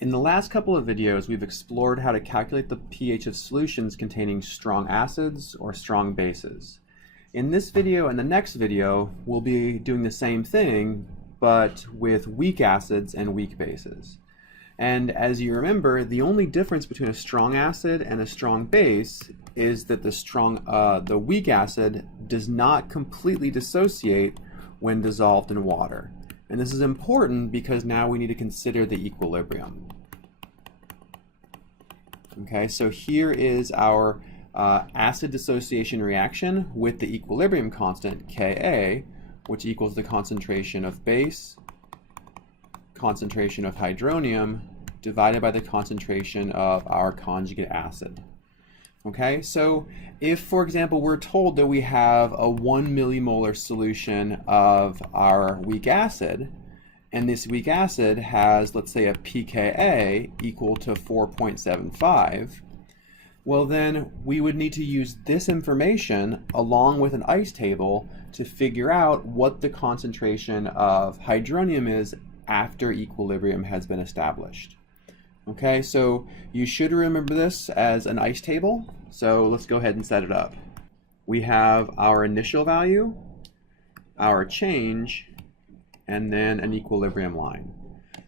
In the last couple of videos, we've explored how to calculate the pH of solutions containing strong acids or strong bases. In this video and the next video, we'll be doing the same thing, but with weak acids and weak bases. And as you remember, the only difference between a strong acid and a strong base is that the weak acid does not completely dissociate when dissolved in water. And this is important because now we need to consider the equilibrium. Okay, so here is our acid dissociation reaction with the equilibrium constant Ka, which equals the concentration of base, concentration of hydronium, divided by the concentration of our conjugate acid. Okay, so if, for example, we're told that we have a 1 millimolar solution of our weak acid, and this weak acid has, let's say, a pKa equal to 4.75, well then we would need to use this information along with an ice table to figure out what the concentration of hydronium is after equilibrium has been established. Okay, so you should remember this as an ice table, so let's go ahead and set it up. We have our initial value, our change, and then an equilibrium line.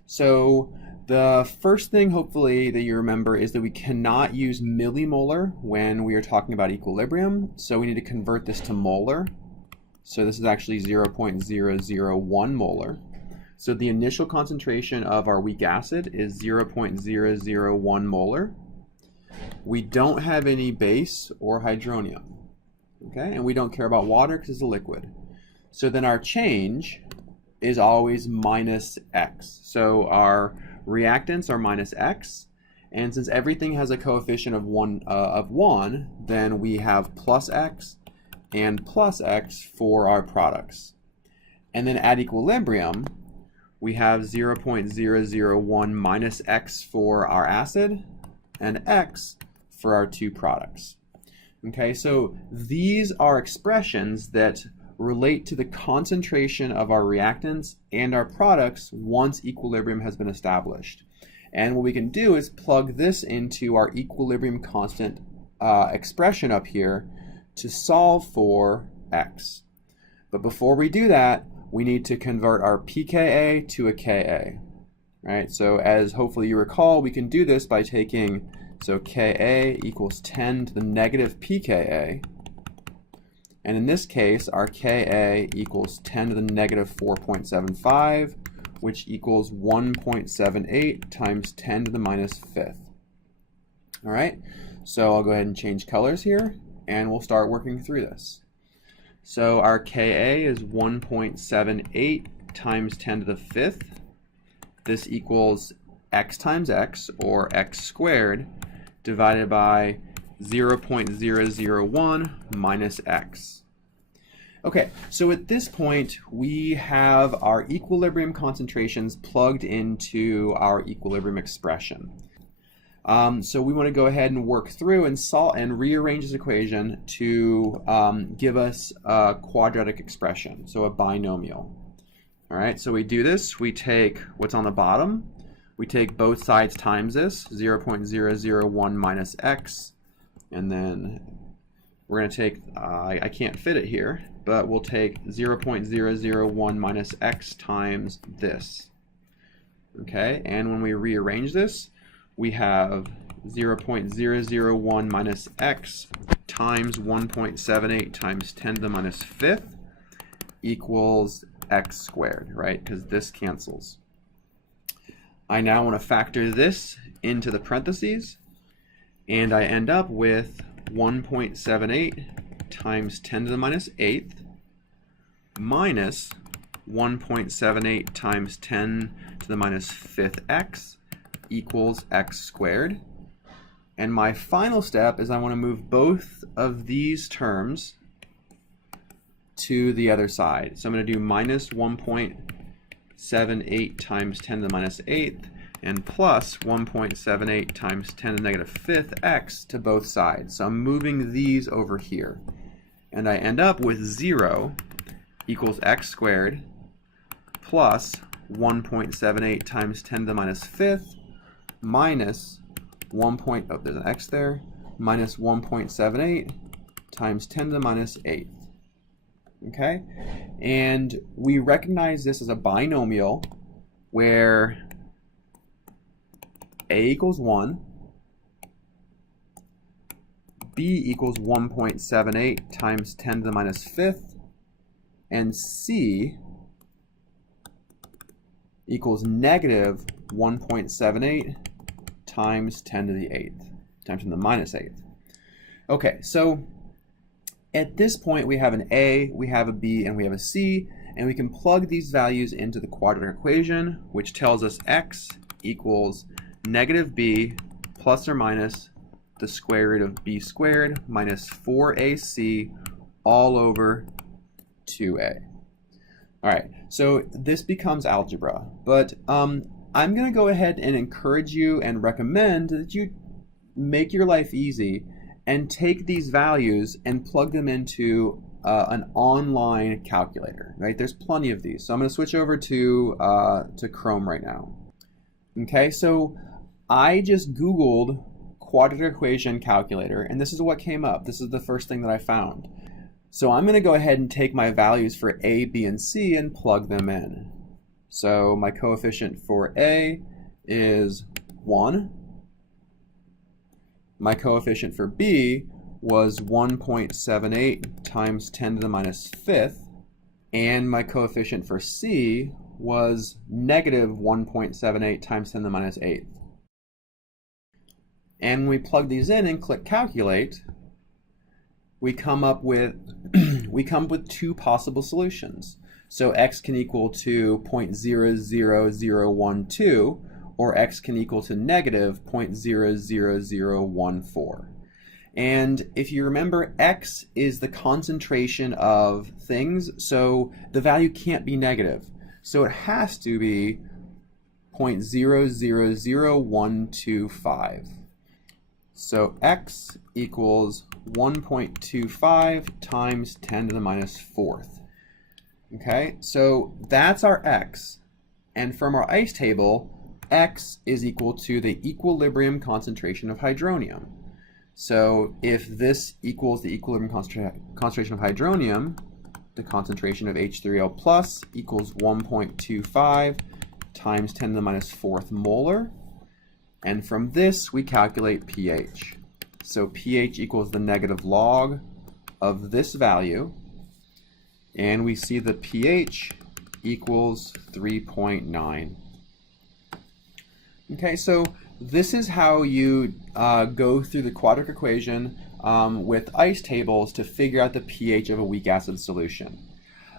So the first thing, hopefully, that you remember is that we cannot use millimolar when we are talking about equilibrium, so we need to convert this to molar. So this is actually 0.001 molar. So the initial concentration of our weak acid is 0.001 molar. We don't have any base or hydronium, okay? And we don't care about water because it's a liquid. So then our change is always minus x. So our reactants are minus x, and since everything has a coefficient of 1, then we have plus x and plus x for our products. And then at equilibrium, we have 0.001 minus x for our acid and x for our two products. Okay, so these are expressions that relate to the concentration of our reactants and our products once equilibrium has been established. And what we can do is plug this into our equilibrium constant expression up here to solve for x. But before we do that, we need to convert our pKa to a Ka, right? So as hopefully you recall, we can do this by taking, so Ka equals 10 to the negative pKa, and in this case, our Ka equals 10 to the negative 4.75, which equals 1.78 times 10 to the minus fifth. All right, so I'll go ahead and change colors here, and we'll start working through this. So our Ka is 1.78 times 10 to the fifth. This equals x times x, or x squared, divided by 0.001 minus x. Okay, so at this point, we have our equilibrium concentrations plugged into our equilibrium expression. So we want to go ahead and work through and rearrange this equation to give us a quadratic expression, so a binomial. All right, so we do this. We take what's on the bottom. We take both sides times this, 0.001 minus x, and then we're going to take, I can't fit it here, but we'll take 0.001 minus x times this. Okay, and when we rearrange this, we have 0.001 minus x times 1.78 times 10 to the minus fifth equals x squared, right? Because this cancels. I now want to factor this into the parentheses, and I end up with 1.78 times 10 to the minus eighth minus 1.78 times 10 to the minus fifth x equals x squared. And my final step is I want to move both of these terms to the other side. So I'm going to do minus 1.78 times 10 to the minus eighth and plus 1.78 times 10 to the negative fifth x to both sides. So I'm moving these over here. And I end up with 0 equals x squared plus 1.78 times 10 to the minus fifth minus 1 point, oh, there's an x there, minus 1.78 times 10 to the minus 8th. Okay? And we recognize this as a binomial where a equals 1, b equals 1.78 times 10 to the minus 5th, and c equals negative 1.78 times 10 to the 8th, times 10 to the minus 8th. Okay, so at this point we have an a, we have a b, and we have a c, and we can plug these values into the quadratic equation, which tells us x equals negative b plus or minus the square root of b squared minus 4ac all over 2a. All right, so this becomes algebra, but I'm going to go ahead and encourage you and recommend that you make your life easy and take these values and plug them into an online calculator, right? There's plenty of these. So I'm going to switch over to Chrome right now. Okay, so I just Googled quadratic equation calculator, and this is what came up. This is the first thing that I found. So I'm going to go ahead and take my values for a, b, and c and plug them in. So my coefficient for a is 1. My coefficient for b was 1.78 times 10 to the minus 5th. And my coefficient for c was negative 1.78 times 10 to the minus 8th. And when we plug these in and click calculate, we come up with two possible solutions. So x can equal to 0.00012, or x can equal to negative 0.00014. And if you remember, x is the concentration of things, so the value can't be negative. So it has to be 0.000125. So x equals 1.25 times 10 to the minus 4th. Okay, so that's our x. And from our ICE table, x is equal to the equilibrium concentration of hydronium. So if this equals the equilibrium concentration of hydronium, the concentration of H3O plus equals 1.25 times 10 to the minus 4th molar. And from this, we calculate pH. So pH equals the negative log of this value. And we see the pH equals 3.9. Okay, so this is how you go through the quadratic equation with ICE tables to figure out the pH of a weak acid solution.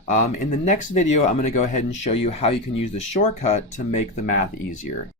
In the next video, I'm going to go ahead and show you how you can use the shortcut to make the math easier.